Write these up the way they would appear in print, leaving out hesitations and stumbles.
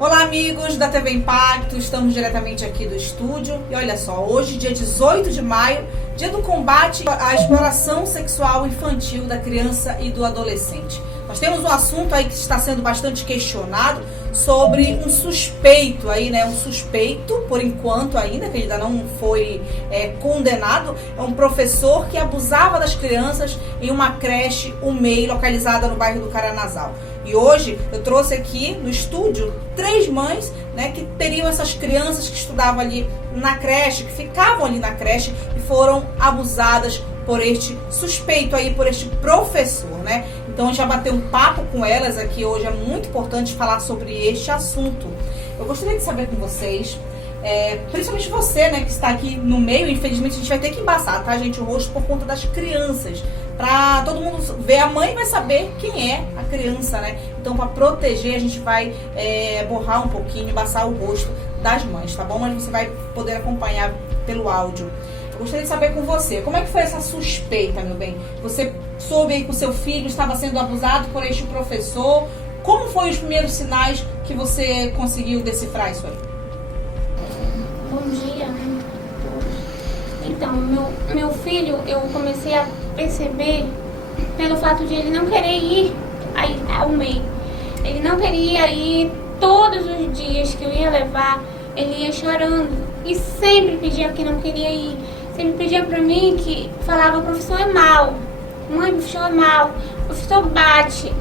Olá amigos da TV Impacto, estamos diretamente aqui do estúdio e olha só, hoje dia 18 de maio, dia do combate à exploração sexual infantil da criança e do adolescente. Nós temos um assunto aí que está sendo bastante questionado sobre um suspeito aí, né? Um suspeito, por enquanto ainda, que ainda não foi condenado, é um professor que abusava das crianças em uma creche, o MEI, localizada no bairro do Caranazal. E hoje eu trouxe aqui no estúdio 3 mães, né, que teriam essas crianças que estudavam ali na creche, que ficavam ali na creche e foram abusadas por este suspeito aí, por este professor, né? Então a gente vai bater um papo com elas aqui hoje, é muito importante falar sobre este assunto. Eu gostaria de saber com vocês, principalmente você, né, que está aqui no meio, infelizmente a gente vai ter que embaçar, tá, gente, o rosto por conta das crianças, para todo mundo ver, a mãe vai saber quem é a criança, né? Então, para proteger, a gente vai borrar um pouquinho, embaçar o rosto das mães, tá bom? Mas você vai poder acompanhar pelo áudio. Eu gostaria de saber com você, como é que foi essa suspeita, meu bem? Você soube aí que o seu filho estava sendo abusado por este professor? Como foram os primeiros sinais que você conseguiu decifrar isso aí? Bom dia. Então, meu filho, eu comecei a perceber pelo fato de ele não querer ir ao MEI. Ele não queria ir todos os dias que eu ia levar, ele ia chorando e sempre pedia que não queria ir. Sempre pedia pra mim que falava, o professor é mau, mãe, o professor é mau, o professor bate.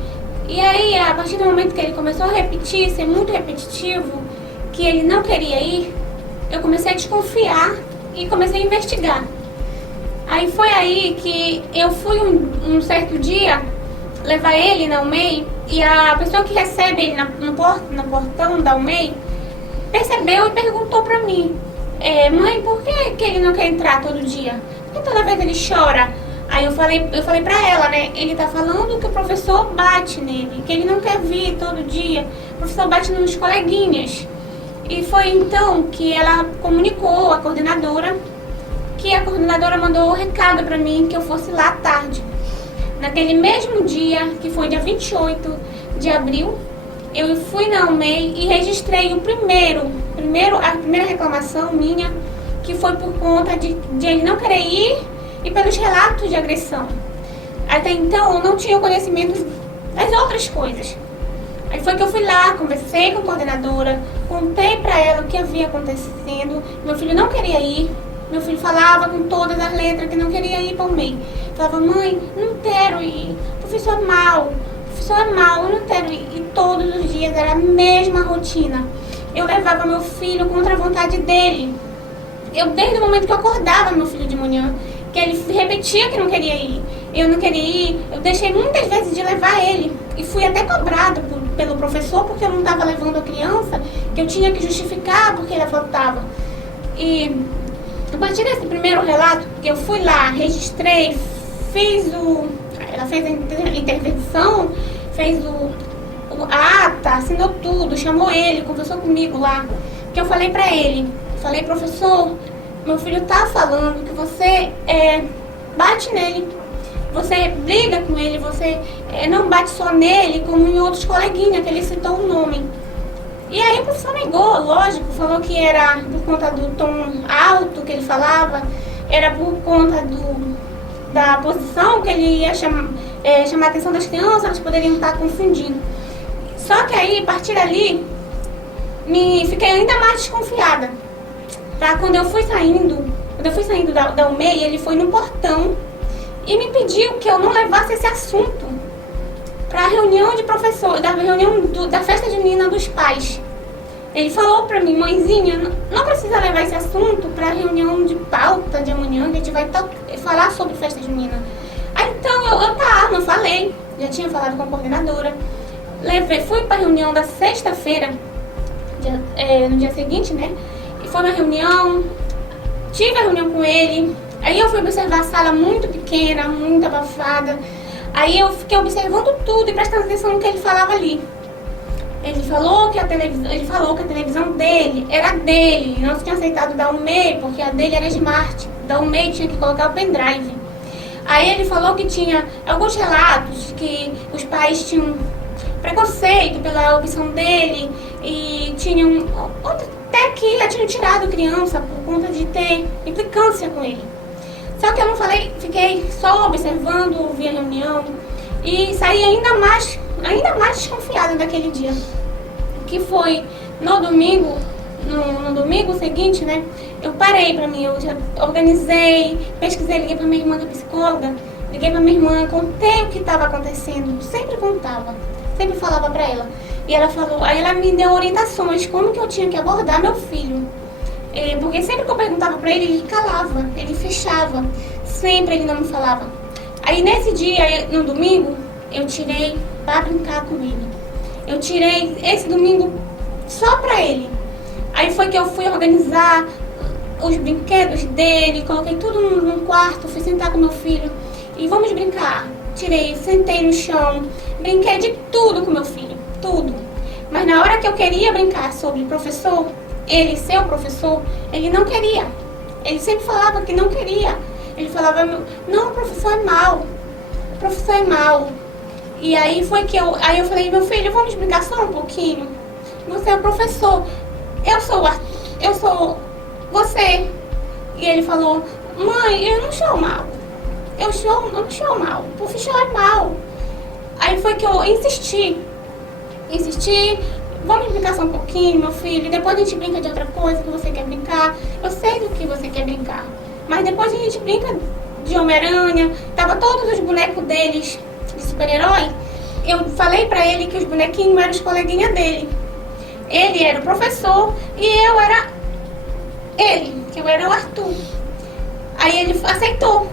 E aí, a partir do momento que ele começou a repetir, ser muito repetitivo, que ele não queria ir, eu comecei a desconfiar e comecei a investigar. Aí foi aí que eu fui um certo dia levar ele na UMEI e a pessoa que recebe ele no portão da UMEI percebeu e perguntou pra mim, mãe, por que ele não quer entrar todo dia? Porque toda vez ele chora. Aí eu falei pra ela, né, ele tá falando que o professor bate nele, que ele não quer vir todo dia, o professor bate nos coleguinhas. E foi então que ela comunicou a coordenadora, que a coordenadora mandou um recado para mim que eu fosse lá à tarde. Naquele mesmo dia, que foi dia 28 de abril, eu fui na UMEI e registrei a primeira reclamação minha, que foi por conta de ele não querer ir e pelos relatos de agressão. Até então eu não tinha conhecimento das outras coisas. Aí foi que eu fui lá, conversei com a coordenadora, contei pra ela o que havia acontecendo. Meu filho não queria ir, meu filho falava com todas as letras que não queria ir para o MEI. Falava, mãe, não quero ir, o professor é mau, eu não quero ir. E todos os dias era a mesma rotina. Eu levava meu filho contra a vontade dele. Desde o momento que eu acordava meu filho de manhã, que ele repetia que não queria ir, eu não queria ir, eu deixei muitas vezes de levar ele. E fui até cobrada pelo professor, porque eu não estava levando a criança, que eu tinha que justificar porque ela faltava. E a partir desse primeiro relato, que eu fui lá, registrei, ela fez a intervenção, fez a ata, assinou tudo, chamou ele, conversou comigo lá, que eu falei pra ele, professor, meu filho tá falando que você bate nele, você briga com ele, você não bate só nele, como em outros coleguinhas, que ele citou o nome. E aí o professor negou, lógico, falou que era por conta do tom alto que ele falava, era por conta da posição que ele ia chamar a atenção das crianças, elas poderiam estar confundindo. Só que aí, a partir dali, fiquei ainda mais desconfiada. Tá? Quando eu fui saindo da UMEI, ele foi no portão e me pediu que eu não levasse esse assunto para a reunião de professores, da festa junina dos pais. Ele falou para mim, mãezinha, não precisa levar esse assunto para a reunião de pauta de amanhã, que a gente vai falar sobre festa junina. Aí então eu não falei, já tinha falado com a coordenadora, fui para a reunião da sexta-feira, no dia seguinte, né? E foi uma reunião, tive a reunião com ele, aí eu fui observar a sala muito pequena, muito abafada. Aí eu fiquei observando tudo e prestando atenção no que ele falava ali. Ele falou que a televisão dele era dele, não se tinha aceitado da UMEI, porque a dele era Smart. Da UMEI tinha que colocar o pendrive. Aí ele falou que tinha alguns relatos que os pais tinham preconceito pela opção dele e tinha até que já tinham tirado criança por conta de ter implicância com ele. Só que eu não falei, fiquei só observando, ouvi a reunião e saí ainda mais desconfiada daquele dia. Que foi no domingo seguinte, né? Eu parei pra mim, eu já organizei, pesquisei, liguei pra minha irmã da psicóloga, liguei pra minha irmã, contei o que estava acontecendo, sempre contava, sempre falava pra ela. E ela falou, aí ela me deu orientações, como que eu tinha que abordar meu filho. Porque sempre que eu perguntava pra ele, ele calava, ele fechava, sempre ele não me falava. Aí nesse dia, no domingo, eu tirei pra brincar com ele. Eu tirei esse domingo só pra ele. Aí foi que eu fui organizar os brinquedos dele, coloquei tudo num quarto, fui sentar com meu filho e vamos brincar. Tirei, sentei no chão, brinquei de tudo com meu filho, tudo. Mas na hora que eu queria brincar sobre o professor, ele ser o professor, ele não queria. Ele sempre falava que não queria. Ele falava, não, o professor é mau, o professor é mau. E aí foi que eu falei, meu filho, vamos brincar só um pouquinho? Você é o professor, eu sou você. E ele falou, mãe, eu não sou mal. Eu não sou mal, o professor é mal. Aí foi que eu insisti, vamos brincar só um pouquinho, meu filho, depois a gente brinca de outra coisa que você quer brincar. Eu sei do que você quer brincar, mas depois a gente brinca de Homem-Aranha, tava todos os bonecos deles de super-herói. Eu falei pra ele que os bonequinhos eram os coleguinhas dele. Ele era o professor e eu era ele, que eu era o Arthur. Aí ele aceitou.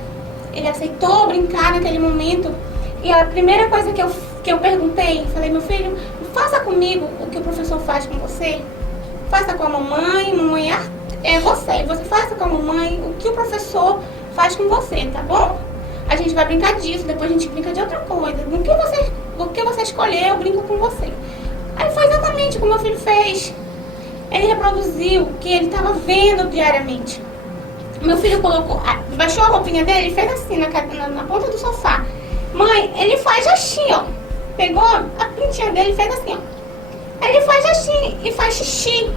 Ele aceitou brincar naquele momento. E a primeira coisa que eu perguntei, falei, meu filho, faça comigo o que o professor faz com você. Faça com a mamãe é você. Você faça com a mamãe o que o professor faz com você, tá bom? A gente vai brincar disso, depois a gente brinca de outra coisa. Do que você escolher, eu brinco com você. Aí foi exatamente o que meu filho fez. Ele reproduziu o que ele estava vendo diariamente. Meu filho baixou a roupinha dele e fez assim na ponta do sofá. Mãe, ele faz assim, ó. Pegou a pintinha dele e fez assim, ó. Ele faz assim e faz xixi.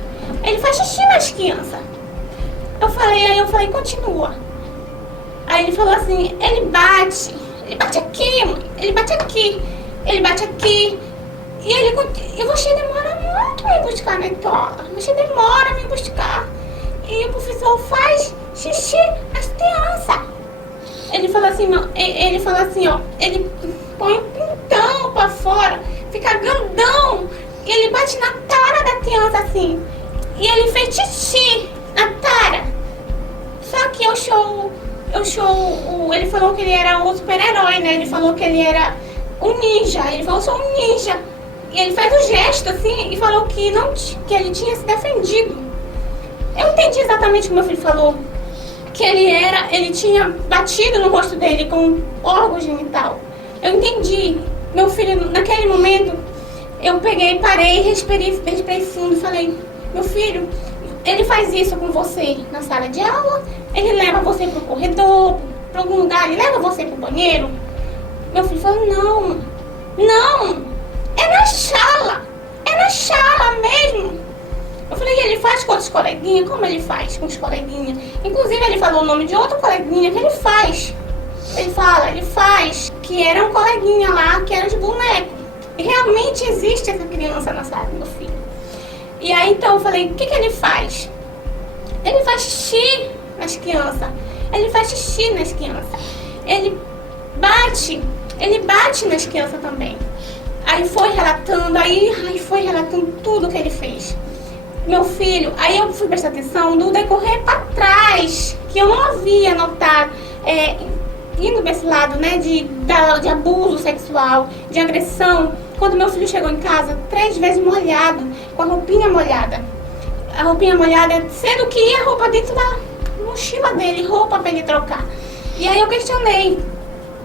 Ele faz xixi nas crianças. Aí eu falei, continua. Aí ele falou assim, ele bate aqui, mãe, ele bate aqui. E você demora muito a me buscar na escola. Você demora a me buscar. E o professor faz xixi nas crianças. Ele falou assim, ó, ele põe o pintão pra fora, fica grandão. E ele bate na cara da criança assim. E ele fez xixi na cara. Só que ele falou que ele era o super-herói, né? Ele falou que ele era um ninja. Ele falou, sou um ninja. E ele fez um gesto assim e falou que ele tinha se defendido. Eu entendi exatamente o que meu filho falou. Que ele tinha batido no rosto dele com órgão genital. Eu entendi. Meu filho, naquele momento, eu peguei, parei, respirei fundo e falei, meu filho, ele faz isso com você na sala de aula, ele leva você pro corredor, pra algum lugar, ele leva você pro banheiro. Meu filho falou, não, é na sala mesmo. Eu falei, ele faz com outros coleguinhas? Como ele faz com os coleguinhas? Inclusive, ele falou o nome de outro coleguinha que ele faz. Ele faz, que era um coleguinha lá, que era de boneco. E realmente existe essa criança na sala do meu filho. E aí, então, eu falei, o que ele faz? Ele faz xixi nas crianças. Ele bate nas crianças também. Aí foi relatando tudo que ele fez. Meu filho, aí eu fui prestar atenção no decorrer para trás, que eu não havia notado, indo para esse lado, né, de abuso sexual, de agressão. Quando meu filho chegou em casa, 3 vezes molhado, com a roupinha molhada. A roupinha molhada, sendo que ia roupa dentro da mochila dele, roupa para ele trocar. E aí eu questionei,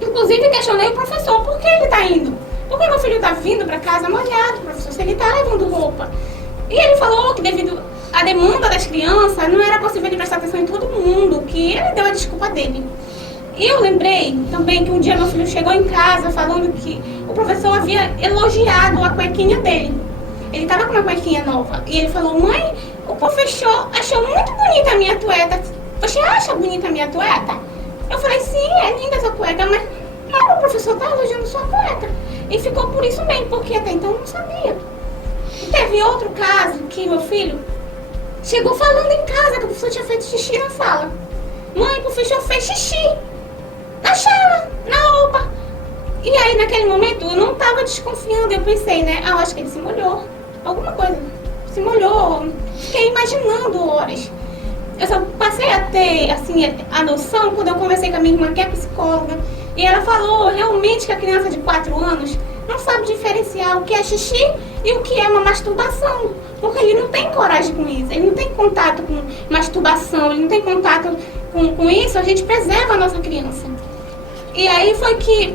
inclusive questionei o professor, por que ele tá indo? Por que meu filho tá vindo para casa molhado, professor, se ele tá levando roupa? E ele falou que devido à demanda das crianças, não era possível ele prestar atenção em todo mundo, que ele deu a desculpa dele. E eu lembrei também que um dia meu filho chegou em casa falando que o professor havia elogiado a cuequinha dele. Ele tava com uma cuequinha nova. E ele falou, mãe, o professor achou muito bonita a minha tueta. Você acha bonita a minha tueta? Eu falei, sim, é linda essa cueca, mas não, o professor tá elogiando sua cueca. E ficou por isso mesmo, porque até então eu não sabia. E teve outro caso que meu filho chegou falando em casa que o professor tinha feito xixi na sala. Mãe, o professor fez xixi na sala, na roupa. E aí, naquele momento, eu não estava desconfiando. Eu pensei, né? Ah, eu acho que ele se molhou. Alguma coisa. Se molhou. Fiquei imaginando horas. Eu só passei a ter, assim, a noção quando eu conversei com a minha irmã, que é psicóloga. E ela falou realmente que a criança de 4 anos não sabe diferenciar o que é xixi e o que é uma masturbação. Porque ele não tem coragem com isso. Ele não tem contato com masturbação. Ele não tem contato com isso. A gente preserva a nossa criança. E aí foi que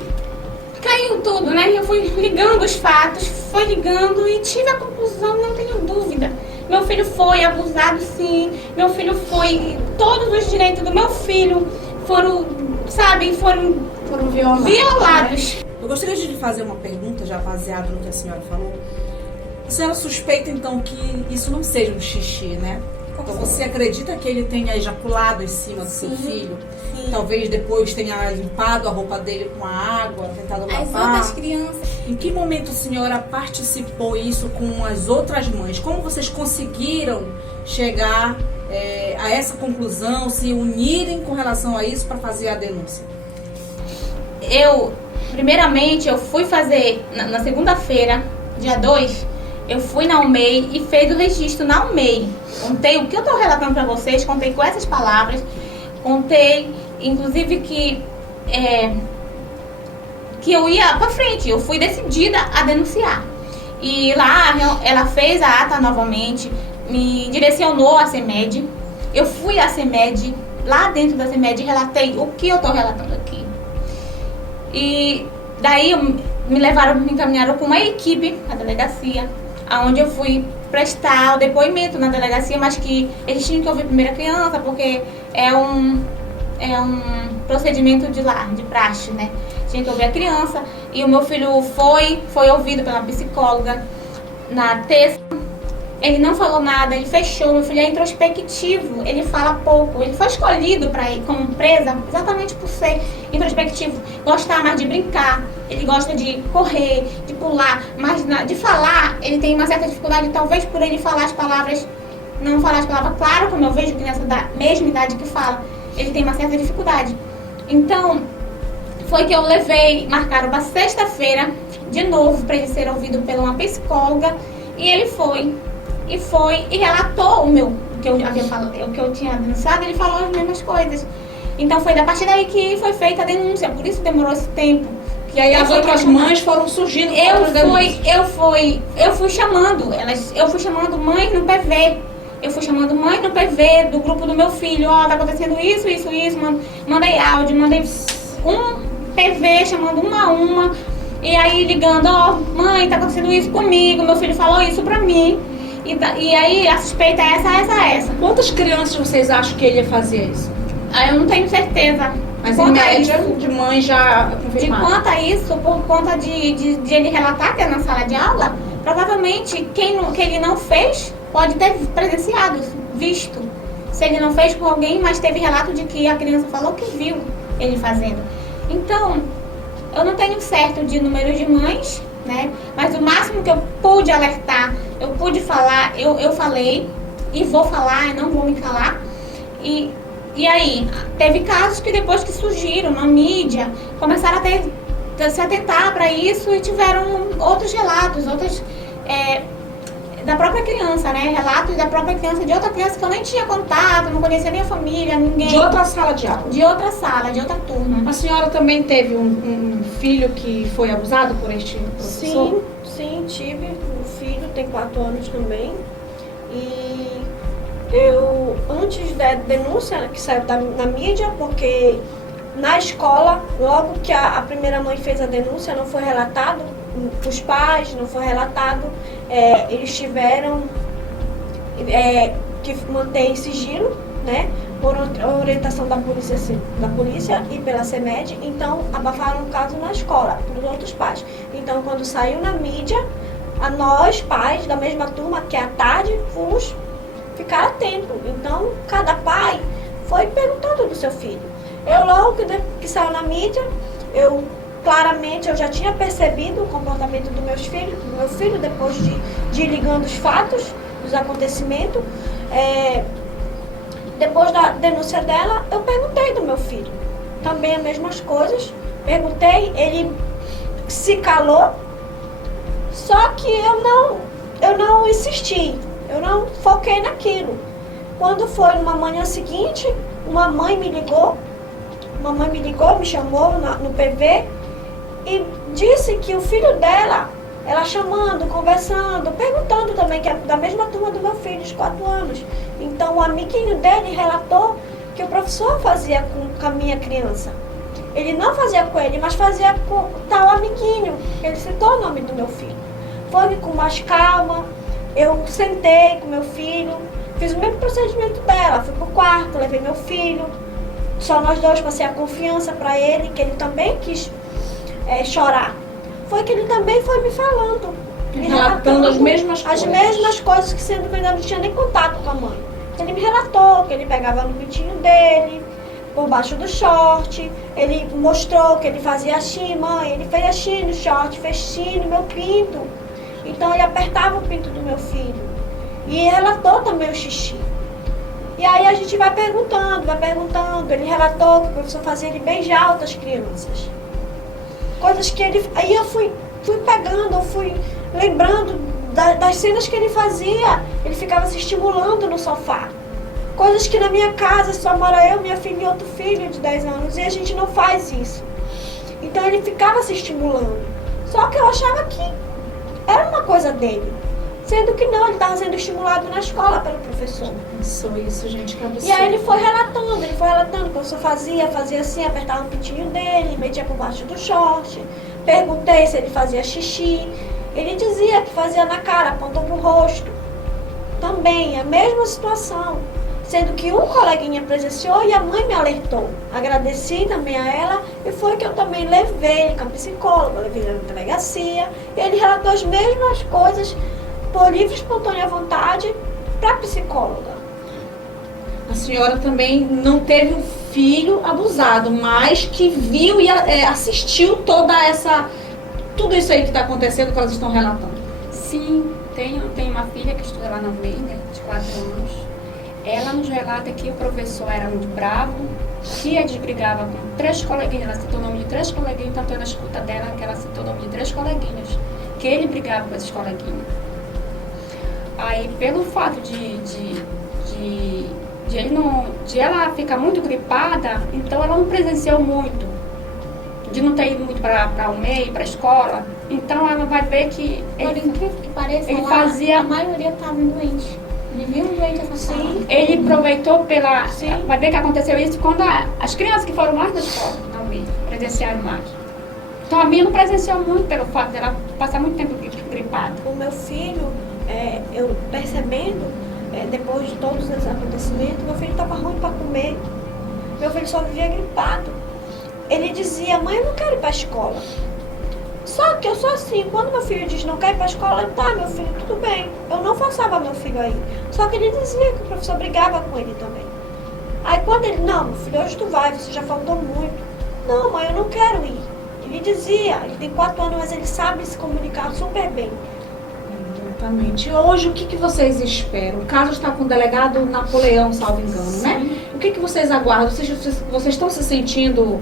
caiu tudo, né? Eu fui ligando os fatos, fui ligando e tive a conclusão, não tenho dúvida. Meu filho foi abusado, sim. Meu filho foi... Todos os direitos do meu filho foram, sabe, foram violados. Eu gostaria de lhe fazer uma pergunta, já baseado no que a senhora falou. A senhora suspeita, então, que isso não seja um xixi, né? Então, você acredita que ele tenha ejaculado em cima do seu filho? Sim. Talvez depois tenha limpado a roupa dele com a água, tentado lavar. As outras crianças. Em que momento a senhora participou isso com as outras mães? Como vocês conseguiram chegar a essa conclusão, se unirem com relação a isso para fazer a denúncia? Primeiramente, eu fui fazer, na segunda-feira, dia 2, eu fui na UMEI e fez o registro na UMEI. Contei o que eu estou relatando para vocês, contei com essas palavras, contei, inclusive, que eu ia para frente, eu fui decidida a denunciar. E lá ela fez a ata novamente, me direcionou à CEMED, eu fui à CEMED, lá dentro da CEMED, relatei o que eu estou relatando aqui. E daí me encaminharam com uma equipe à delegacia, onde eu fui prestar o depoimento na delegacia, mas que eles tinham que ouvir primeiro a criança, porque é um procedimento de praxe, né? Tinha que ouvir a criança. E o meu filho foi ouvido pela psicóloga na terça. Ele não falou nada, ele fechou. Meu filho é introspectivo, ele fala pouco. Ele foi escolhido para ir como presa exatamente por ser introspectivo. Gostar mais de brincar, ele gosta de correr, de pular, mas de falar, ele tem uma certa dificuldade, talvez por ele falar as palavras, não falar as palavras claro, como eu vejo criança da mesma idade que fala, ele tem uma certa dificuldade. Então, foi que eu marcaram para sexta-feira, de novo, para ele ser ouvido por uma psicóloga, e ele foi e relatou o que eu havia falado, o que eu tinha denunciado, ele falou as mesmas coisas. Então foi da partir daí que foi feita a denúncia, por isso demorou esse tempo. E aí as outras mães foram surgindo. Eu fui chamando elas, eu fui chamando mãe no PV. Eu fui chamando mãe no PV do grupo do meu filho, tá acontecendo isso, mandei áudio, mandei um PV chamando uma a uma, e aí ligando, mãe, tá acontecendo isso comigo, meu filho falou isso pra mim. E aí a suspeita é essa. Quantas crianças vocês acham que ele fazia isso? Eu não tenho certeza. Mas em média, de mãe já confirmada. De quanto a isso, por conta de ele relatar que é na sala de aula, provavelmente que ele não fez pode ter presenciado, visto. Se ele não fez com alguém, mas teve relato de que a criança falou que viu ele fazendo. Então, eu não tenho certo de número de mães, né? Mas o máximo que eu pude alertar, eu pude falar, eu falei, e vou falar, e não vou me calar. E aí, teve casos que depois que surgiram na mídia, começaram a se atentar para isso e tiveram outros relatos, da própria criança, né? Relatos da própria criança, de outra criança que eu nem tinha contato, não conhecia nem a família, ninguém. De outra sala de aula? De outra sala, de outra turma. A senhora também teve um filho que foi abusado por este professor? Sim, tive um filho, tem 4 anos também. E eu, antes da denúncia que saiu na mídia, porque na escola, logo que a primeira mãe fez a denúncia, não foi relatado os pais, não foi relatado, eles tiveram que manter sigilo, né, por orientação da polícia e pela CEMED, então abafaram o caso na escola, para os outros pais. Então, quando saiu na mídia, a nós, pais da mesma turma, que à tarde fomos ficar atentos. Então, cada pai foi perguntando do seu filho. Eu logo que saiu na mídia, claramente eu já tinha percebido o comportamento do meu filho, depois de ir ligando os fatos, os acontecimentos. Depois da denúncia dela, eu perguntei do meu filho. Também as mesmas coisas. Perguntei, ele se calou. Só que eu não insisti, eu não foquei naquilo. Quando foi numa manhã seguinte, uma mãe me ligou, me chamou no PV e disse que o filho dela, ela chamando, conversando, perguntando também, que é da mesma turma do meu filho, de 4 anos. Então o amiguinho dele relatou que o professor fazia com a minha criança. Ele não fazia com ele, mas fazia com tal amiguinho. Ele citou o nome do meu filho. Foi com mais calma, eu sentei com meu filho, fiz o mesmo procedimento dela, fui pro quarto, levei meu filho, só nós dois, passei a confiança para ele, que ele também quis chorar. Foi que ele também foi me falando, me relatando as mesmas coisas. As mesmas coisas, que sendo que eu ainda não tinha nem contato com a mãe. Ele me relatou que ele pegava no pintinho dele, por baixo do short, ele mostrou que ele fazia assim, mãe, ele fez assim no short, fez assim no meu pinto. Então ele apertava o pinto do meu filho. E relatou também o xixi. E aí a gente vai perguntando. Ele relatou que o professor fazia ele beijar outras crianças. Coisas que ele... Aí eu fui pegando, eu fui lembrando das cenas que ele fazia. Ele ficava se estimulando no sofá. Coisas que na minha casa só mora eu, minha filha e outro filho de 10 anos. E a gente não faz isso. Então ele ficava se estimulando. Só que eu achava que era uma coisa dele. Sendo que não, ele estava sendo estimulado na escola pelo professor. Isso, gente, que absurdo. E aí ele foi relatando, o professor fazia assim, apertava o pintinho dele, metia por baixo do short. Perguntei se ele fazia xixi. Ele dizia que fazia na cara, apontou pro rosto. Também, a mesma situação. Sendo que um coleguinha presenciou e a mãe me alertou. Agradeci também a ela e foi que eu também levei ele com a psicóloga, levei ele na delegacia. E ele relatou as mesmas coisas por livre e espontânea vontade para a psicóloga. A senhora também não teve um filho abusado, mas que viu e assistiu tudo isso aí que está acontecendo, que elas estão relatando. Sim, tenho uma filha que estuda lá na UMEI, de 4 anos. Ela nos relata que o professor era muito bravo, que a desbrigava com 3 coleguinhas, ela citou o nome de 3 coleguinhas, tanto é na escuta dela que ela citou o nome de 3 coleguinhas, que ele brigava com esses coleguinhas. Aí, pelo fato de ela ficar muito gripada, então ela não presenciou muito, de não ter ido muito para o MEI, para a escola, então ela vai ver que Por incrível que pareça, ele lá, fazia... a maioria estava doente. Ele viu um doente afastado. Sim. Ele aproveitou pela... Sim. Vai ver que aconteceu isso quando as crianças que foram mais da escola, na UMEI, presenciaram mais. Então a minha não presenciou muito pelo fato dela passar muito tempo gripada. O meu filho, eu percebendo, depois de todos esses acontecimentos, meu filho estava ruim para comer. Meu filho só vivia gripado. Ele dizia, mãe, eu não quero ir para a escola. Só que eu sou assim, quando meu filho diz não quer ir para a escola, eu, tá, meu filho, tudo bem. Eu não forçava meu filho aí. Só que ele dizia que o professor brigava com ele também. Aí quando ele, não, meu filho, hoje tu vai, você já faltou muito. Não, mãe, eu não quero ir. Ele dizia, ele tem 4 anos, mas ele sabe se comunicar super bem. Exatamente. Hoje, o que vocês esperam? O caso está com o delegado Napoleão, salvo engano, né? O que vocês aguardam? Vocês estão se sentindo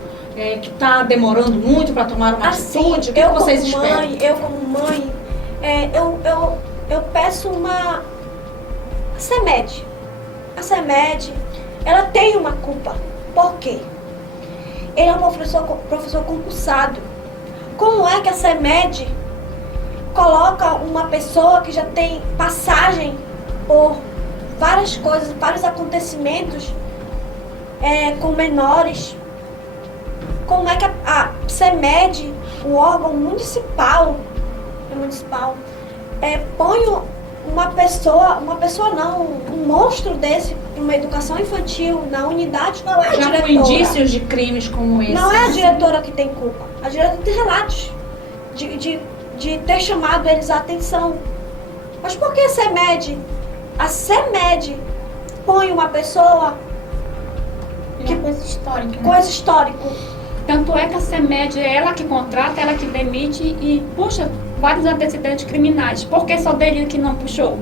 que está demorando muito para tomar uma atitude? O que vocês esperam? Eu como mãe, eu peço uma... A CEMED. A CEMED, ela tem uma culpa. Por quê? Ele é um professor concursado. Como é que a CEMED coloca uma pessoa que já tem passagem por várias coisas, vários acontecimentos com menores? Como é que a CEMED, o órgão municipal, põe uma pessoa não, um monstro desse, uma educação infantil na unidade? Não é a diretora. Já com indícios de crimes como esse. Não é a diretora que tem culpa. A diretora tem relatos de de ter chamado eles a atenção. Mas por que a CEMED põe uma pessoa Que coisa histórica, né? coisa histórico? Tanto é que a CEMED é ela que contrata, ela que demite e puxa vários antecedentes criminais. Por que só dele que não puxou?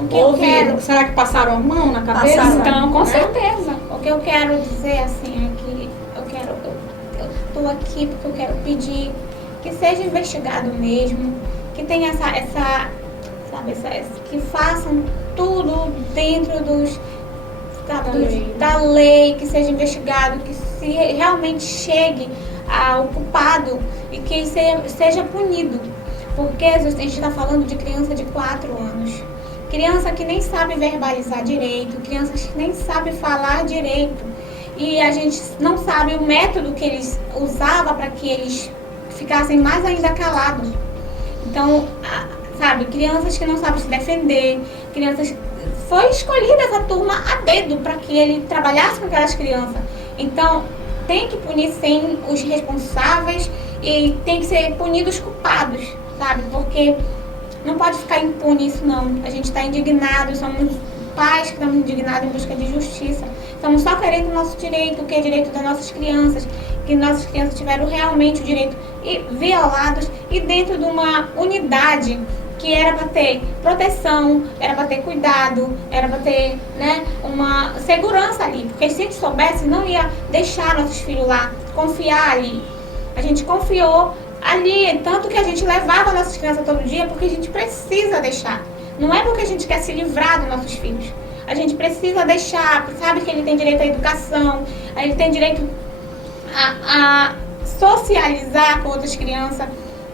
O que eu quero, Será que passaram a mão na cabeça? Passaram. Então, com né? certeza. O que eu quero dizer assim é que eu tô aqui porque eu quero pedir que seja investigado mesmo, que tenha que façam tudo dentro da lei, que seja investigado, que se realmente chegue ao culpado e que seja punido. Porque a gente está falando de criança de 4 anos. Criança que nem sabe verbalizar direito, crianças que nem sabe falar direito. E a gente não sabe o método que eles usavam para que eles ficassem mais ainda calados. Então, sabe, crianças que não sabem se defender, crianças... Foi escolhida essa turma a dedo para que ele trabalhasse com aquelas crianças. Então, tem que punir sim os responsáveis e tem que ser punidos os culpados, sabe? Porque não pode ficar impune isso não. A gente está indignado, somos pais que estamos indignados em busca de justiça. Estamos só querendo o nosso direito, o que é direito das nossas crianças, que nossas crianças tiveram realmente o direito violados e dentro de uma unidade que era para ter proteção, era para ter cuidado, era para ter, né, uma segurança ali. Porque se a gente soubesse, não ia deixar nossos filhos lá, confiar ali. A gente confiou ali, tanto que a gente levava nossas crianças todo dia, porque a gente precisa deixar. Não é porque a gente quer se livrar dos nossos filhos. A gente precisa deixar, sabe que ele tem direito à educação, ele tem direito a socializar com outras crianças.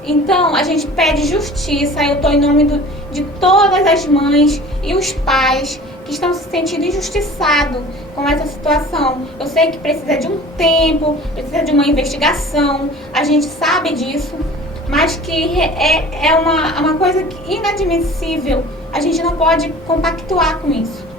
Então, a gente pede justiça. Eu estou em nome de todas as mães e os pais que estão se sentindo injustiçados com essa situação. Eu sei que precisa de um tempo, precisa de uma investigação, a gente sabe disso, mas que é uma coisa inadmissível. A gente não pode compactuar com isso.